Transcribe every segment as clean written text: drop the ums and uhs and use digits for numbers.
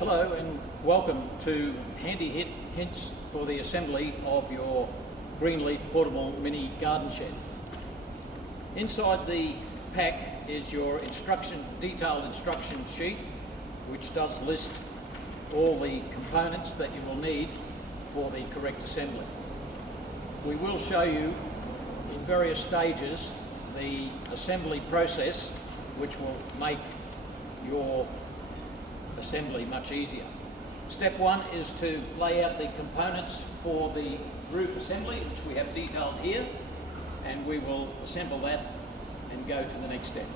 Hello and welcome to handy hints for the assembly of your Greenleaf portable mini garden shed. Inside the pack is your detailed instruction sheet, which does list all the components that you will need for the correct assembly. We will show you in various stages the assembly process, which will make your assembly much easier. Step one is to lay out the components for the roof assembly, which we have detailed here, and we will assemble that and go to the next step.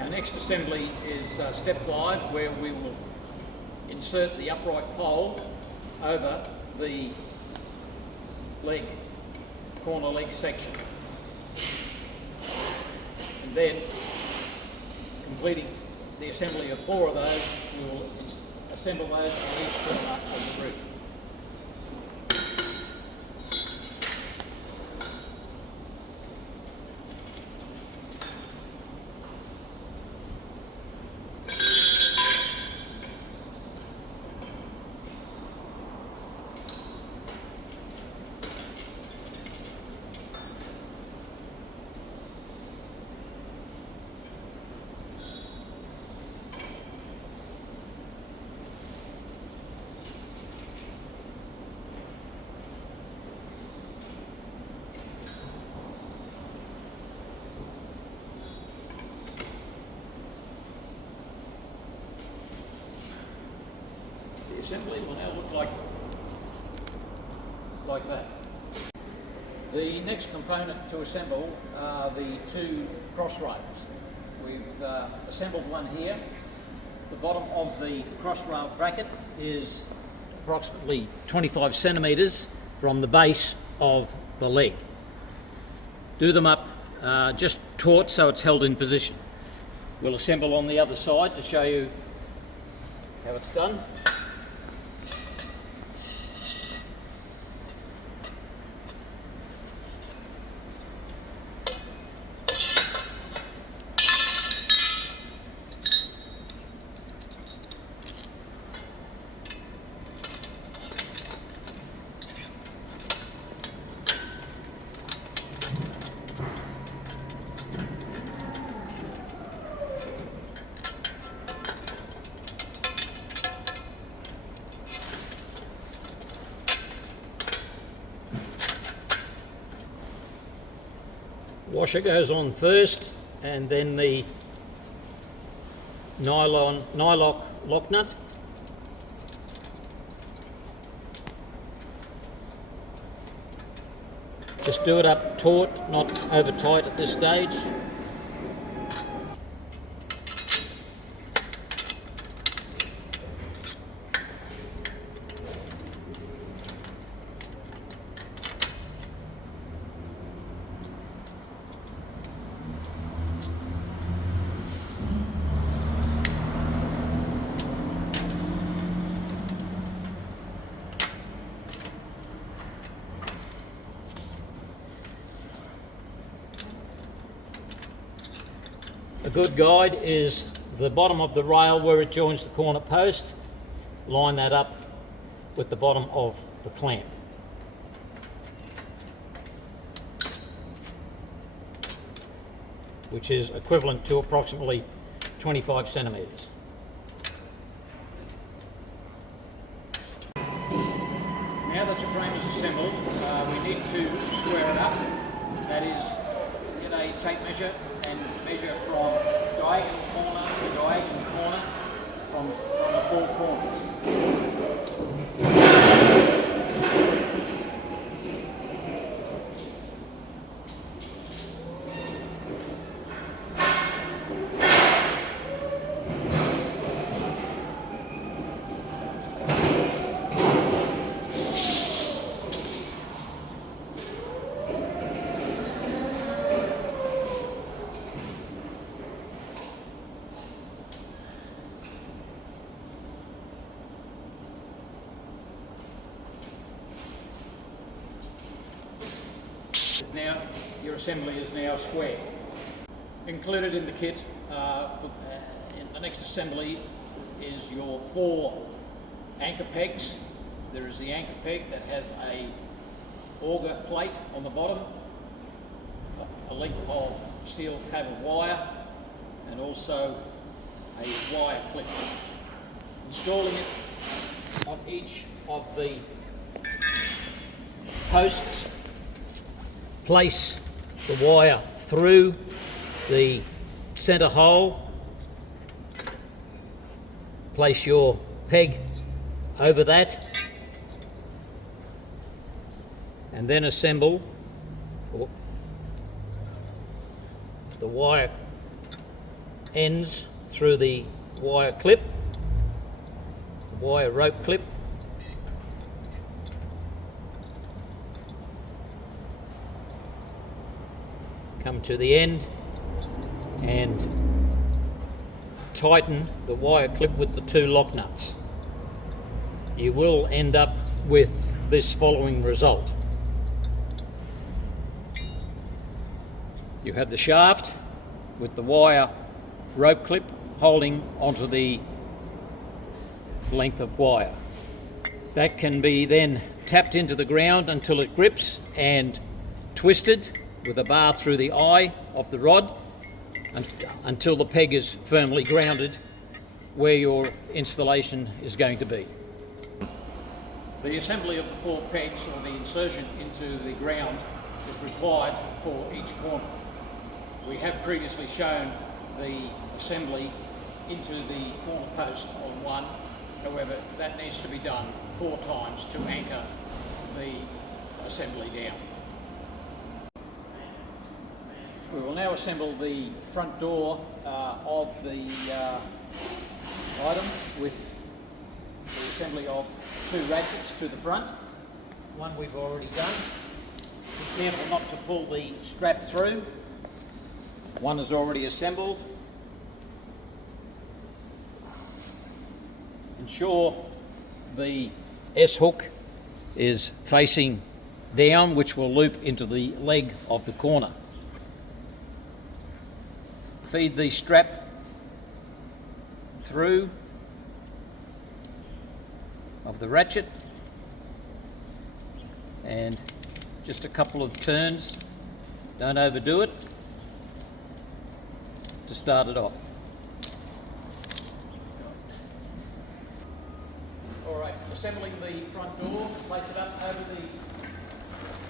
Our next assembly is step 5, where we will insert the upright pole over the corner leg section. And then, completing the assembly of 4 of those, we will assemble those on each corner of the roof. The assembly will now look like that. The next component to assemble are the 2 cross rails. We've assembled one here. The bottom of the cross rail bracket is approximately 25 centimetres from the base of the leg. Do them up just taut so it's held in position. We'll assemble on the other side to show you how it's done. Washer goes on first, and then the nylock lock nut. Just do it up taut, not over tight at this stage. good guide is the bottom of the rail where it joins the corner post. Line that up with the bottom of the clamp. Which is equivalent to approximately 25 centimetres. Now that your frame is assembled, we need to square it up. That is, get a tape measure and measure from diagonal corner to diagonal corner from the four corners. Now, your assembly is now square. Included in the kit in the next assembly is your 4 anchor pegs. There is the anchor peg that has a auger plate on the bottom, a length of steel cable wire, and also a wire clip. Installing it on each of the posts. Place the wire through the centre hole, place your peg over that, and then assemble the wire ends through the wire clip, the wire rope clip. Come to the end and tighten the wire clip with the 2 lock nuts. You will end up with this following result. You have the shaft with the wire rope clip holding onto the length of wire. That can be then tapped into the ground until it grips and twisted with a bar through the eye of the rod until the peg is firmly grounded where your installation is going to be. The assembly of the 4 pegs, or the insertion into the ground, is required for each corner. We have previously shown the assembly into the corner post on one. However, that needs to be done 4 times to anchor the assembly down. We will now assemble the front door of the item with the assembly of 2 ratchets to the front. One we've already done. Be careful not to pull the strap through. One is already assembled. Ensure the S-hook is facing down, which will loop into the leg of the corner. Feed the strap through of the ratchet, and just a couple of turns, don't overdo it, to start it off. Alright, assembling the front door, place it up over the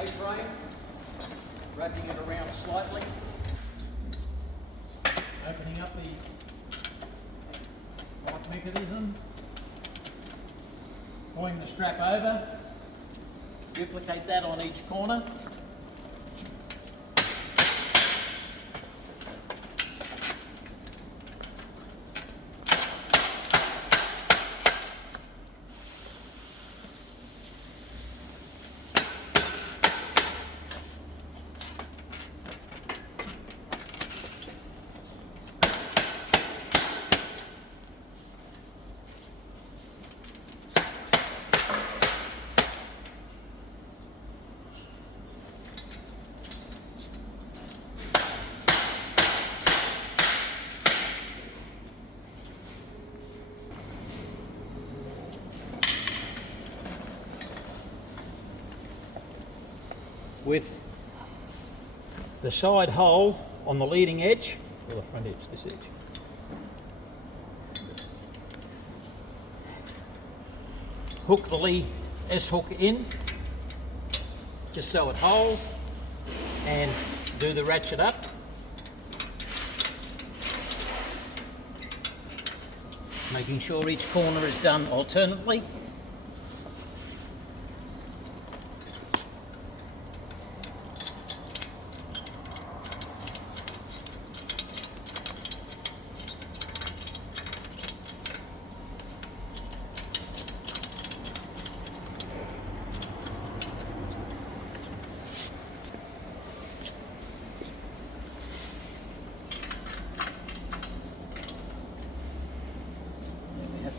A-frame, wrapping it around slightly. Opening up the lock mechanism, pulling the strap over, duplicate that on each corner. with the side hole on the leading edge, or the front edge, this edge. Hook the Lee S-hook in, just so it holds, and do the ratchet up. Making sure each corner is done alternately.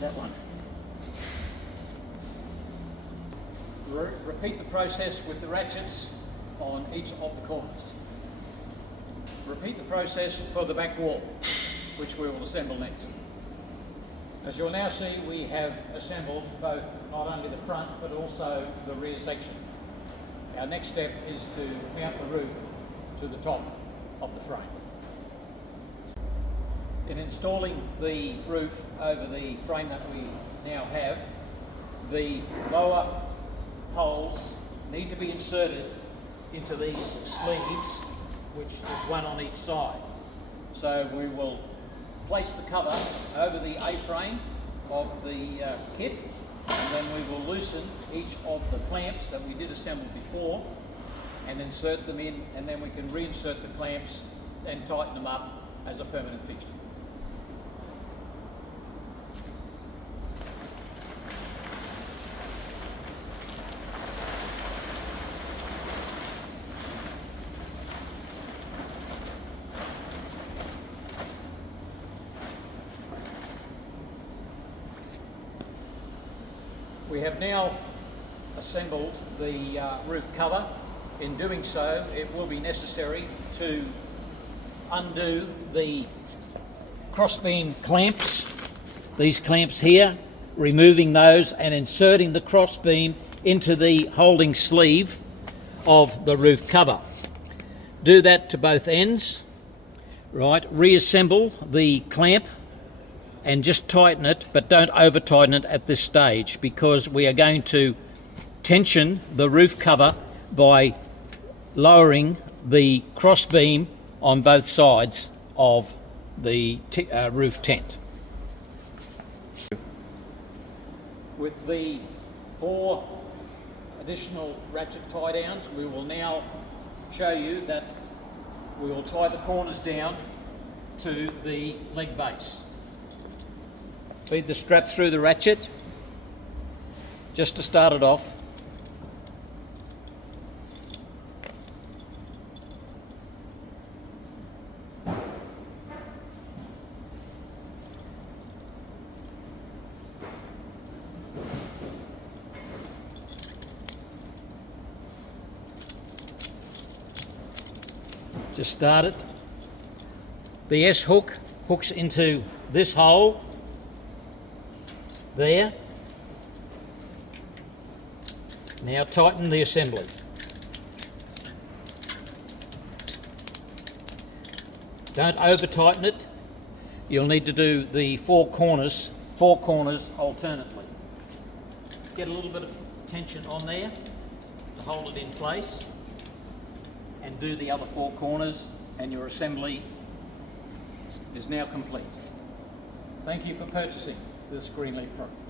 That one. Repeat the process with the ratchets on each of the corners. Repeat the process for the back wall, which we will assemble next. As you'll now see, we have assembled both not only the front but also the rear section. Our next step is to mount the roof to the top of the frame. In installing the roof over the frame that we now have, the lower holes need to be inserted into these sleeves, which is one on each side. So we will place the cover over the A-frame of the kit, and then we will loosen each of the clamps that we did assemble before and insert them in, and then we can reinsert the clamps and tighten them up as a permanent fixture. We have now assembled the roof cover. In doing so, it will be necessary to undo the crossbeam clamps, these clamps here, removing those and inserting the crossbeam into the holding sleeve of the roof cover. Do that to both ends, right? Reassemble the clamp and just tighten it, but don't over tighten it at this stage, because we are going to tension the roof cover by lowering the crossbeam on both sides of the roof tent. With the 4 additional ratchet tie downs, we will now show you that we will tie the corners down to the leg base. Feed the strap through the ratchet just to start it off. Just start it. The S-hook hooks into this hole there. Now tighten the assembly. Don't over tighten it. You'll need to do the four corners alternately. Get a little bit of tension on there to hold it in place, and do the other 4 corners, and your assembly is now complete. Thank you for purchasing this Greenleaf product.